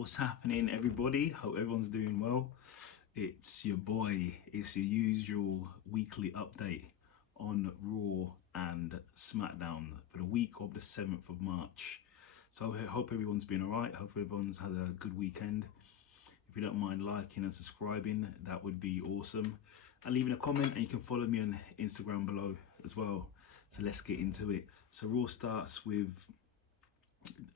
What's happening, everybody? Hope everyone's doing well. It's your boy. It's your usual weekly update on Raw and Smackdown for the week of the 7th of March. So I hope everyone's been alright. Hope everyone's had a good weekend. If you don't mind liking and subscribing, that would be awesome. And leaving a comment, and you can follow me on Instagram below as well. So let's get into it. So Raw starts with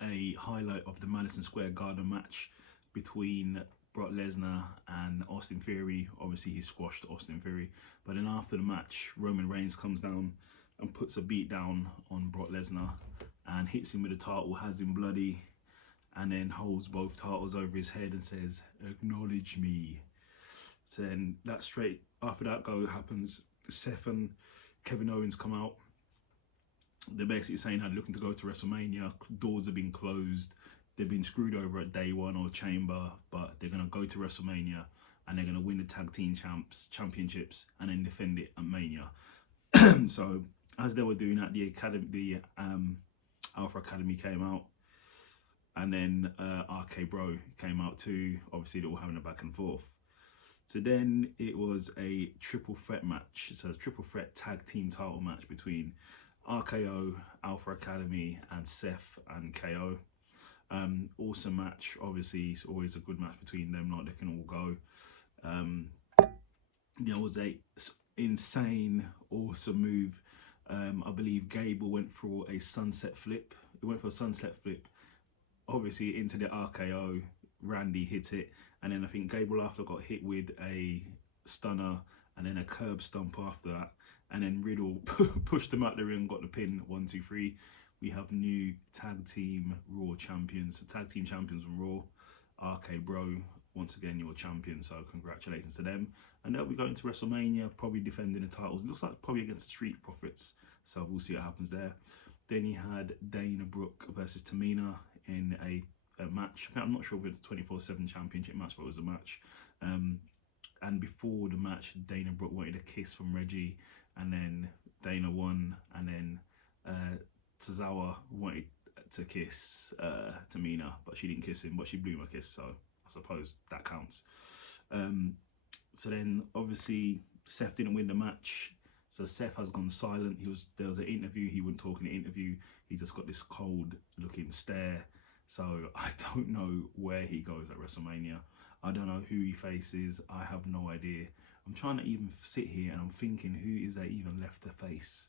a highlight of the Madison Square Garden match between Brock Lesnar and Austin Theory. Obviously he squashed Austin Theory, but then after the match Roman Reigns comes down and puts a beat down on Brock Lesnar and hits him with a title, has him bloody, and then holds both titles over his head and says, "Acknowledge me." So then that straight after that happens, Seth and Kevin Owens come out. They're basically saying how they're looking to go to WrestleMania. Doors have been closed. They've been screwed over at Day One or Chamber, but they're going to go to WrestleMania and they're going to win the Tag Team Championships and then defend it at Mania. So as they were doing that, the Alpha Academy came out, and then RK Bro came out too. Obviously they were having a back and forth. So then it was a triple threat match. So a triple threat tag team title match between RKO, Alpha Academy, and Seth and KO. Awesome match. Obviously, it's always a good match between them. Like, they can all go. There was a insane, awesome move. I believe Gable went for a sunset flip. He went for a sunset flip, obviously into the RKO. Randy hit it, and then I think Gable after got hit with a stunner and then a curb stomp after that. And then Riddle pushed them out the ring, got the pin. 1, 2, 3. We have new tag team Raw champions. So tag team champions on Raw. RK Bro, once again your champion. So congratulations to them. And they'll be going to WrestleMania, probably defending the titles. It looks like probably against the Street Profits. So we'll see what happens there. Then you had Dana Brooke versus Tamina in a match. I'm not sure if it's a 24/7 championship match, but it was a match. And before the match, Dana Brooke wanted a kiss from Reggie, and then Dana won, and then Tozawa wanted to kiss Tamina, but she didn't kiss him, but she blew him a kiss, so I suppose that counts. So then obviously Seth didn't win the match, so Seth has gone silent. There was an interview, he wouldn't talk in the interview, he just got this cold looking stare. So I don't know where he goes at WrestleMania. I don't know who he faces. I have no idea. I'm trying to even sit here and I'm thinking, who is there even left to face?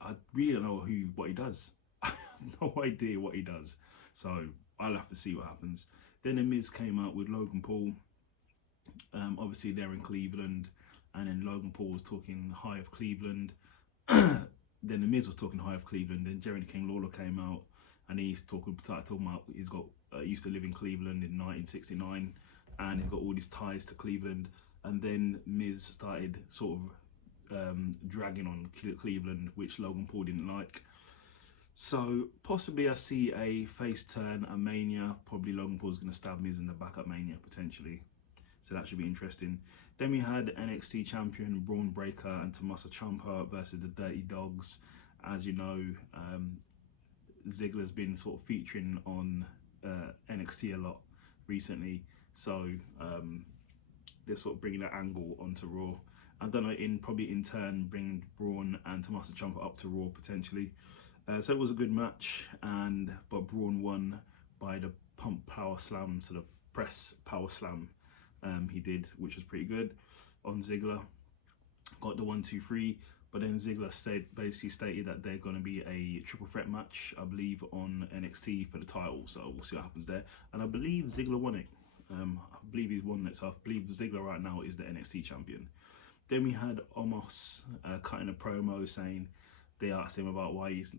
I really don't know what he does. I have no idea what he does. So I'll have to see what happens. Then The Miz came out with Logan Paul. Obviously they're in Cleveland, and then Logan Paul was talking high of Cleveland. Then The Miz was talking high of Cleveland. Then Jerry King Lawler came out, and he's talking about he's got used to live in Cleveland in 1969, and he's got all these ties to Cleveland. And then Miz started sort of dragging on Cleveland, which Logan Paul didn't like. So possibly I see a face turn at Mania. Probably Logan Paul's going to stab Miz in the back at Mania potentially. So that should be interesting. Then we had NXT champion Braun Breaker and Tommaso Ciampa versus the Dirty Dogs. As you know, Ziggler's been sort of featuring on NXT a lot recently, so they're sort of bringing that angle onto Raw. I don't know, probably in turn bring Braun and Tommaso Ciampa up to Raw potentially. So it was a good match, but Braun won by the pump power slam, so the press power slam he did, which was pretty good on Ziggler. Got the 1, 2, 3. But then Ziggler basically stated that they're going to be a triple threat match, I believe, on NXT for the title. So we'll see what happens there. And I believe Ziggler won it. I believe he's won it. So I believe Ziggler right now is the NXT champion. Then we had Omos cutting a promo saying, they asked him about why is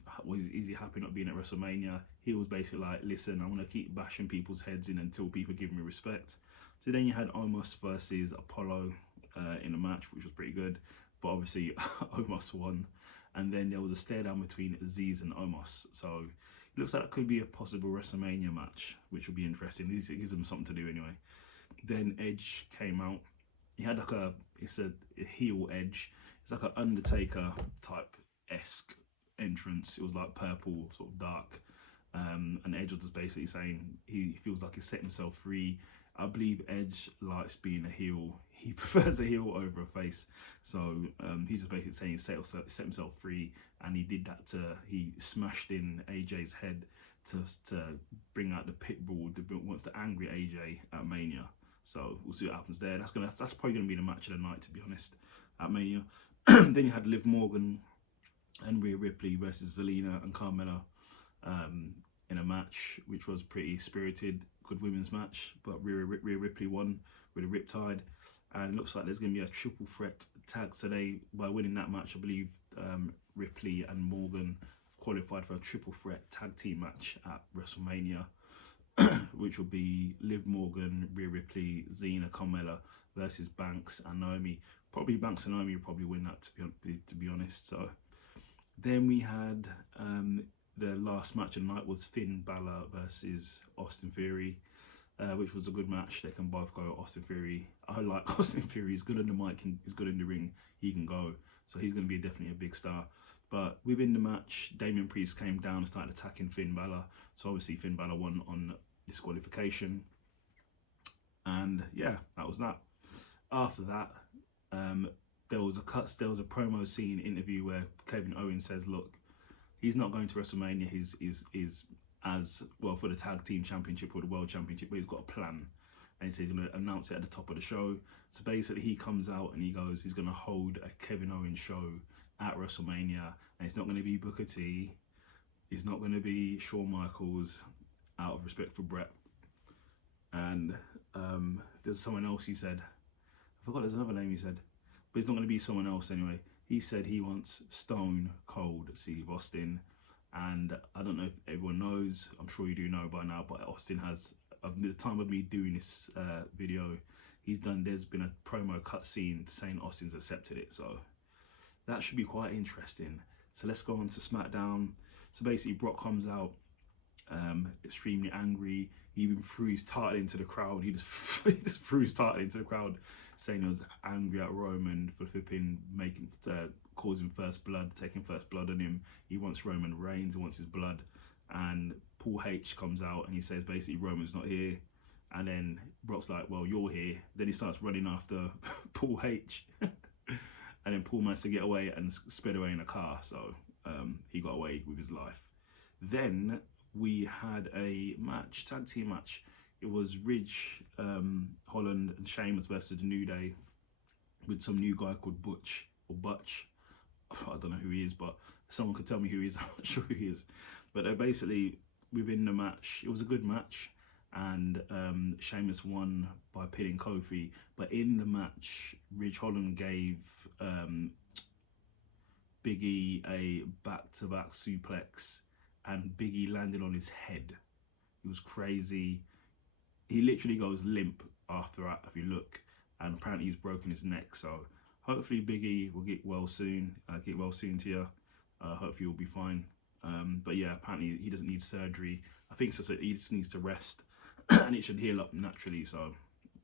he happy not being at WrestleMania. He was basically like, listen, I'm going to keep bashing people's heads in until people give me respect. So then you had Omos versus Apollo in a match, which was pretty good. But obviously Omos won, and then there was a stare down between Aziz and Omos. So it looks like it could be a possible WrestleMania match, which will be interesting. It gives them something to do anyway. Then Edge came out. He had like it's a heel Edge. It's like an Undertaker type esque entrance. It was like purple, sort of dark. And Edge was just basically saying he feels like he's set himself free. I believe Edge likes being a heel. He prefers a heel over a face. So he's just basically saying he set himself free, and he did that he smashed in AJ's head to bring out the pit bull. Wants to angry AJ at Mania. So we'll see what happens there. That's probably gonna be the match of the night, to be honest, at Mania. Then you had Liv Morgan and Rhea Ripley versus Zelena and Carmela in a match which was pretty spirited, good women's match. But Rhea Ripley won with a riptide, and it looks like there's going to be a triple threat tag today. By winning that match, I believe Ripley and Morgan qualified for a triple threat tag team match at WrestleMania, which will be Liv Morgan, Rhea Ripley, Zelena, Carmela versus Banks and Naomi. Probably Banks and Naomi will probably win that, to be honest. So then we had the last match of the night was Finn Balor versus Austin Theory, which was a good match. They can both go. Austin Theory, I like Austin Theory. He's good on the mic, he's good in the ring. He can go, so he's going to be definitely a big star. But within the match, Damian Priest came down and started attacking Finn Balor. So obviously Finn Balor won on disqualification, and yeah, that was that. After that, there was a promo scene interview where Kevin Owens says, look, he's not going to WrestleMania. He's as well for the tag team championship or the world championship, but he's got a plan, and he says he's going to announce it at the top of the show. So basically, he comes out and he goes, he's going to hold a Kevin Owens show at WrestleMania, and it's not going to be Booker T, it's not going to be Shawn Michaels, out of respect for Brett. And there's someone else he said. I forgot there's another name he said, but it's not going to be someone else anyway. He said he wants Stone Cold Steve Austin, and I don't know if everyone knows, I'm sure you do know by now, but Austin has, at the time of me doing this video, there's been a promo cut scene saying Austin's accepted it, so that should be quite interesting. So let's go on to SmackDown. So basically Brock comes out extremely angry. He even threw his title into the crowd. He just threw his title into the crowd, saying he was angry at Roman for flipping causing first blood, taking first blood on him. He wants Roman Reigns, he wants his blood. And Paul H comes out and he says basically Roman's not here. And then Brock's like, well, you're here. Then he starts running after Paul H. And then Paul managed to get away and sped away in a car. So he got away with his life. Then we had a match, tag team match. It was Ridge Holland and Sheamus versus the New Day with some new guy called Butch or Butch. I don't know who he is, but someone could tell me who he is. I'm not sure who he is. But basically, within the match, it was a good match, and Sheamus won by pinning Kofi. But in the match, Ridge Holland gave Big E a back-to-back suplex, and Big E landed on his head. It was crazy. He literally goes limp after that, if you look, and apparently he's broken his neck. So hopefully Big E will get well soon. Get well soon to you. Hopefully you'll be fine. But yeah, apparently he doesn't need surgery. I think so. He just needs to rest, and it should heal up naturally. So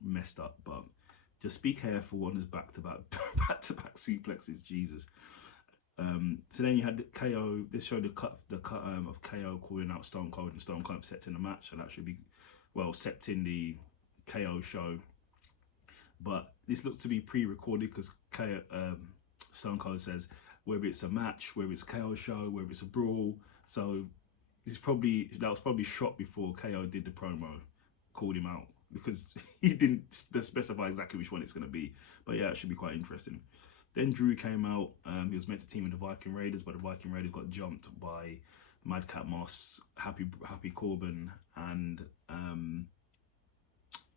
messed up, but just be careful on his back-to-back suplexes. Jesus. So then you had KO. This showed the cut of KO calling out Stone Cold, and Stone Cold accepting the match, so that should be accepting the KO show. But this looks to be pre-recorded because Stone Cold says whether it's a match, whether it's a KO show, whether it's a brawl. So that was probably shot before KO did the promo, called him out, because he didn't specify exactly which one it's going to be. But yeah, it should be quite interesting. Then Drew came out. He was meant to team with the Viking Raiders, but the Viking Raiders got jumped by Madcap Moss, Happy Corbin, and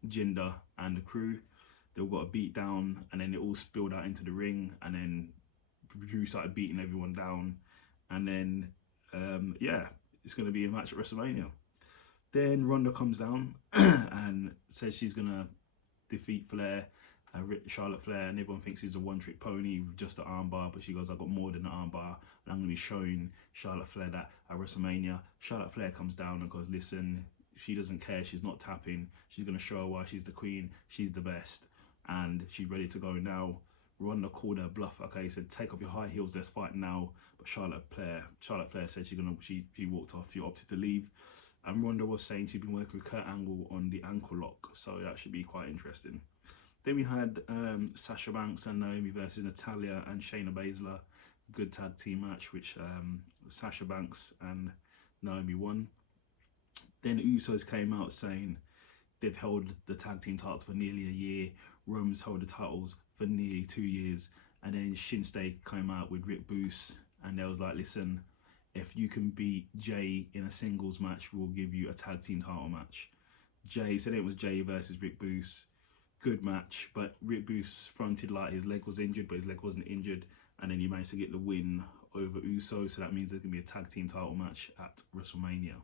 Jinder and the crew. They all got a beat down, and then it all spilled out into the ring, and then Drew started beating everyone down, and then yeah, it's going to be a match at WrestleMania. Then Ronda comes down and says she's going to defeat Flair, Charlotte Flair, and everyone thinks he's a one-trick pony with just an armbar, but she goes, I've got more than an armbar, and I'm going to be showing Charlotte Flair that at WrestleMania. Charlotte Flair comes down and goes, listen, she doesn't care, she's not tapping, she's going to show her why she's the queen, she's the best, and she's ready to go now. Ronda called her bluff. Okay, he said, take off your high heels, let's fight now. But Charlotte Flair said she walked off, she opted to leave. And Ronda was saying she'd been working with Kurt Angle on the ankle lock, so that should be quite interesting. Then we had Sasha Banks and Naomi versus Natalya and Shayna Basler. Good tag team match, which Sasha Banks and Naomi won. Then Usos came out saying they've held the tag team titles for nearly a year. Roman's held the titles for nearly 2 years. And then Shinsuke came out with Rick Boost, and they was like, listen, if you can beat Jay in a singles match, we'll give you a tag team title match. Jay said it was Jay versus Rick Boost. Good match, but Rick Boost fronted like his leg was injured, but his leg wasn't injured, and then he managed to get the win over Uso, so that means there's going to be a tag team title match at WrestleMania.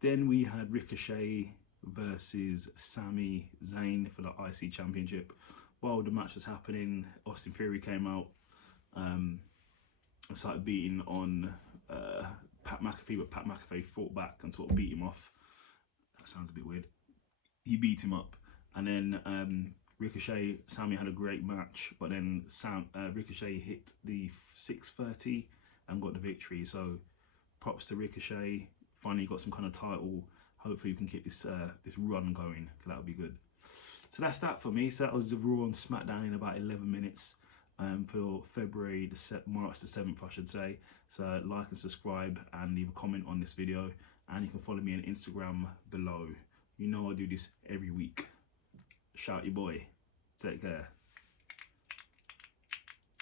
Then we had Ricochet versus Sami Zayn for the IC Championship. While the match was happening, Austin Theory came out and started beating on Pat McAfee, but Pat McAfee fought back and sort of beat him off. That sounds a bit weird. He beat him up, and then Ricochet, Sami had a great match, but then Ricochet hit the 630 and got the victory. So props to Ricochet. Finally got some kind of title. Hopefully we can keep this this run going, because that would be good. So that's that for me. So that was the Raw and Smackdown in about 11 minutes for March the 7th, I should say. So like and subscribe and leave a comment on this video. And you can follow me on Instagram below. You know I do this every week. Shout your boy. Take care.